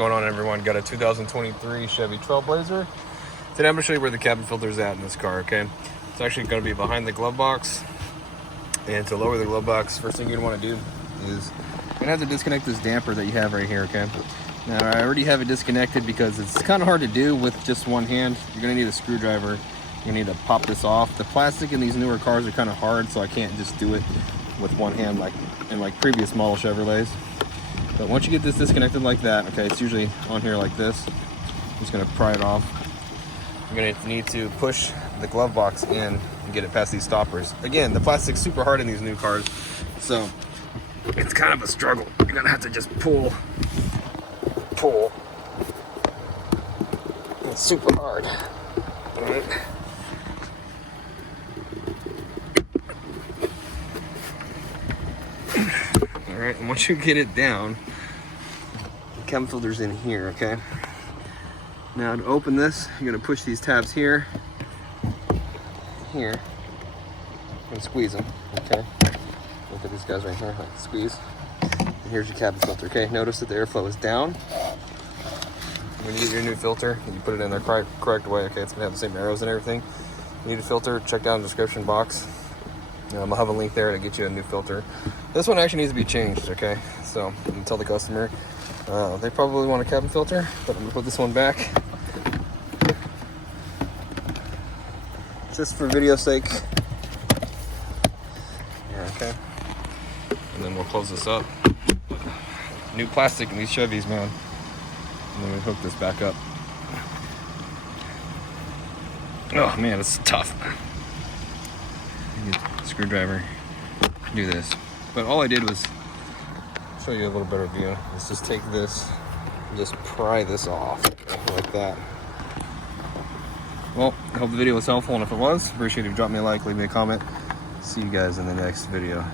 Going on, everyone? Got a 2023 Chevy Trailblazer. Today I'm going to show you where the cabin filter is at in this car, okay? It's actually going to be behind the glove box. And to lower the glove box, first thing you'd want to do is you're going to have to disconnect this damper that you have right here, okay? Now, I already have it disconnected because it's kind of hard to do with just one hand. You're going to need a screwdriver. You're going to need to pop this off. The plastic in these newer cars are kind of hard, so I can't just do it with one hand like in previous model Chevrolets. But once you get this disconnected like that, okay, it's usually on here like this. I'm just gonna pry it off. You're gonna need to push the glove box in and get it past these stoppers. Again, the plastic's super hard in these new cars, so it's kind of a struggle. You're gonna have to just pull. It's super hard. All right. All right, and once you get it down, the cabin filter's in here, okay? Now to open this, you're gonna push these tabs here, and squeeze them, okay? Look at these guys right here, like squeeze. And here's your cabin filter, okay? Notice that the airflow is down. When you get your new filter, you put it in the correct way, okay? It's gonna have the same arrows and everything. You need a filter, check down the description box. I'll have a link there to get you a new filter. This one actually needs to be changed, okay? So you can tell the customer they probably want a cabin filter, but I'm gonna put this one back just for video sake. Yeah, okay. And then we'll close this up. New plastic in these Chevys, man. And then we hook this back up. Oh man, it's tough. Screwdriver, do this. But all I did was show you a little better view. Let's just take this and just pry this off like that. Well, I hope the video was helpful, and if it was, appreciate if you drop me a like, leave me a comment. See you guys in the next video.